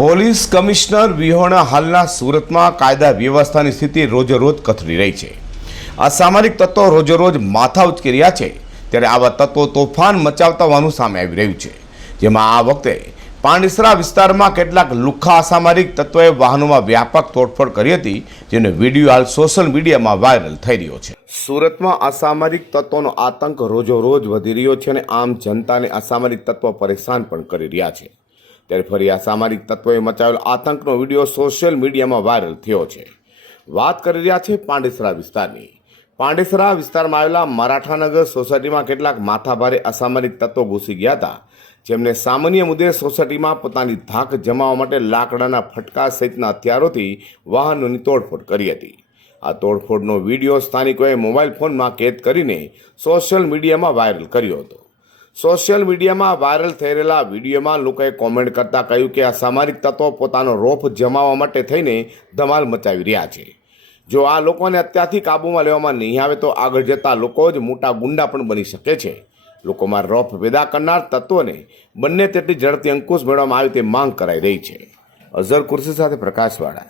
Police commissioner વિહોણા હાલના સુરતમાં કાયદા વ્યવસ્થાની સ્થિતિ રોજેરોજ કથળી રહી છે. અસામરિક તત્વો રોજેરોજ માથા ઉચકી રહ્યા છે. ત્યારે આવા તત્વો તોફાન મચાવતા હોવાનું સામે આવી રહ્યું છે. જેમાં આ વખતે પાંડેસરા વિસ્તારમાં કેટલાક લુખ્ખા અસામરિક તત્વોએ વાહનોમાં વ્યાપક તોડફોડ કરી હતી, જેનો વીડિયો હાલ સોશિયલ મીડિયામાં વાયરલ થઈ રહ્યો છે. સુરતમાં અસામરિક તત્વોનો આતંક રોજોરોજ વધી રહ્યો છે અને આમ જનતાને અસામરિક તત્વો પરેશાન પણ કરી રહ્યા છે. ત્યારે ફરી અસામરિક તત્વોએ મચાવેલ આતંકનો વીડિયો સોશિયલ મીડિયામાં વાયરલ થયો છે. વાત કરી રહ્યા છે પાંડેસરા વિસ્તારની. પાંડેસરા વિસ્તારમાં આવેલા મરાઠાનગર સોસાયટીમાં કેટલાક માથાભારે અસામાજિક તત્વો ઘૂસી ગયા હતા. જેમને સામાન્ય મુદ્દે સોસાયટીમાં પોતાની ધાક જમાવવા માટે લાકડાના ફટકા સહિતના હથિયારોથી વાહનોની તોડફોડ કરી હતી. આ તોડફોડનો વીડિયો સ્થાનિકોએ મોબાઈલ ફોનમાં કેદ કરીને સોશિયલ મીડિયામાં વાયરલ કર્યો હતો. સોશિયલ મીડિયામાં વાયરલ થઈ રહેલા વિડીયોમાં લોકોએ કોમેન્ટ કરતા કહ્યું કે આ સામાજિક તત્વો પોતાનો રોફ જમાવવા માટે થઈને ધમાલ મચાવી રહ્યા છે. જો આ લોકોને અત્યારથી કાબૂમાં લેવામાં નહીં આવે તો આગળ જતા લોકો જ મોટા ગુંડા પણ બની શકે છે. લોકોમાં રોફ પેદા કરનાર તત્વોને બંને તેટલી ઝડપથી અંકુશ મેળવવામાં આવે તે માંગ કરાઈ રહી છે. અઝર કુર્સી સાથે પ્રકાશવાળા.